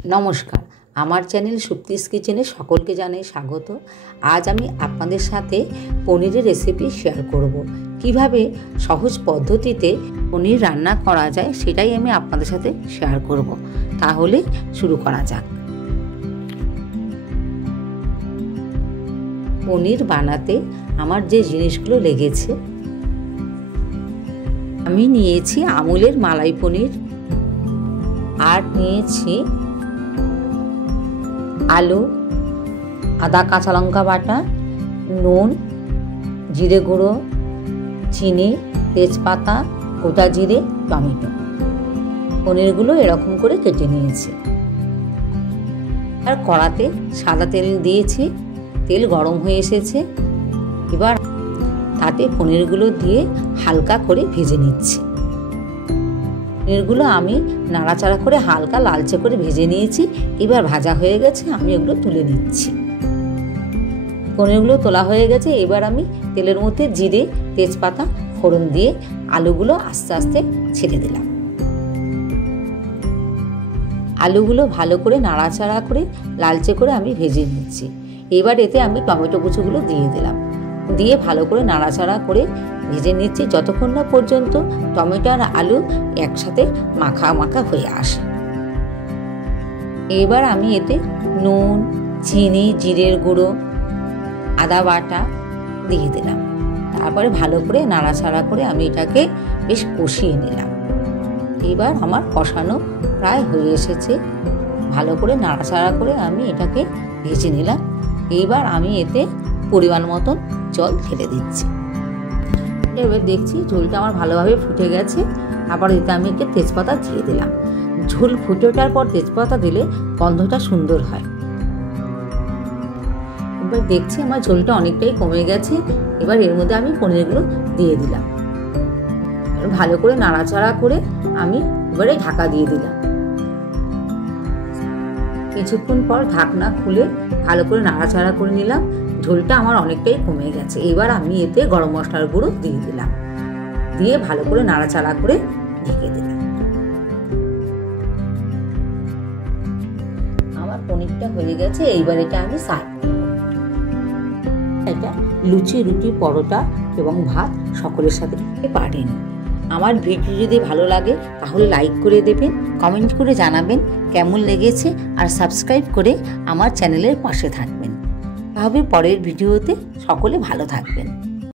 নমস্কার, আমার চ্যানেল সুপ্তিস কিচেনে সকলকে জানাই স্বাগত। আজ আমি আপনাদের সাথে পনিরের রেসিপি শেয়ার করব। কিভাবে সহজ পদ্ধতিতে পনির রান্না করা যায় সেটাই আমি আপনাদের সাথে শেয়ার করব। তাহলে শুরু করা যাক। পনির বানাতে আমার যে জিনিসগুলো লেগেছে, আমি নিয়েছি আমুলের মালাই পনির, আর নিয়েছি আলু, আদা কাঁচা লঙ্কা বাটা, নুন, জিরে গুঁড়ো, চিনি, তেজপাতা, গোটা জিরে, টমেটো। পনিরগুলো এরকম করে কেটে নিয়েছি। আর কড়াতে সাদা তেল দিয়েছি, তেল গরম হয়ে এসেছে। এবার তাতে পনিরগুলো দিয়ে হালকা করে ভেজে নিচ্ছি। পনিরগুলো আমি নাড়াচাড়া করে হালকা লালচে করে ভেজে নিয়েছি। এবার ভাজা হয়ে গেছে, আমি এগুলো তুলে নিচ্ছি। পনিরগুলো তোলা হয়ে গেছে। এবার আমি তেলের মধ্যে জিরে, তেজপাতা, ফোড়ন দিয়ে আলুগুলো আস্তে আস্তে ছেড়ে দিলাম। আলুগুলো ভালো করে নাড়াচাড়া করে লালচে করে আমি ভেজে নিচ্ছি। এবার এতে আমি টমেটো কুচিগুলো দিয়ে দিলাম, দিয়ে ভালো করে নাড়াচাড়া করে ভেজে নিচ্ছি যতক্ষণ না পর্যন্ত টমেটো আর আলু একসাথে মাখা মাখা হয়ে আসে। এবার আমি এতে নুন, চিনি, জিরের গুঁড়ো, আদা বাটা দিয়ে দিলাম। তারপরে ভালো করে নাড়াচাড়া করে আমি এটাকে বেশ কষিয়ে নিলাম। এবার আমার কষানো প্রায় হয়ে এসেছে। ভালো করে নাড়াচাড়া করে আমি এটাকে ভেজে নিলাম। এইবার আমি এতে পরিমাণ মতন জল ঢেলে দিচ্ছি। এবার দেখছি ঝোলটা আমার ভালোভাবে ফুটে গেছে। আবার এতে আমি একে তেজপাতা দিয়ে দিলাম। ঝোল ফুটে ওঠার পর তেজপাতা দিলে গন্ধটা সুন্দর হয়। এবার দেখছি আমার ঝোলটা অনেকটাই কমে গেছে। এবার এর মধ্যে আমি পনিরগুলো দিয়ে দিলাম। ভালো করে নাড়াচাড়া করে আমি এবারে ঢাকা দিয়ে দিলাম। কিছুক্ষণ পর ঢাকনা খুলে ভালো করে নাড়াচাড়া করে নিলাম। ঝোলটা আমার অনেকটাই কমে গেছে। এবার আমি এতে গরম মশলার গুঁড়ো দিয়ে দিলাম, দিয়ে ভালো করে নাড়াচাড়া করে ঢেকে দিলাম। আমার পনিরটা হয়ে গেছে। এইবার এটা আমি সার্ভ করব। এটা লুচি, রুটি, পরোটা এবং ভাত সকলের সাথে খেতে পারেন। আমার ভিডিও যদি ভালো লাগে তাহলে লাইক করে দেবেন, কমেন্ট করে জানাবেন কেমন লেগেছে, আর সাবস্ক্রাইব করে আমার চ্যানেলের পাশে থাকবেন। তাহলে পরের ভিডিওতে সকলে ভালো থাকবেন।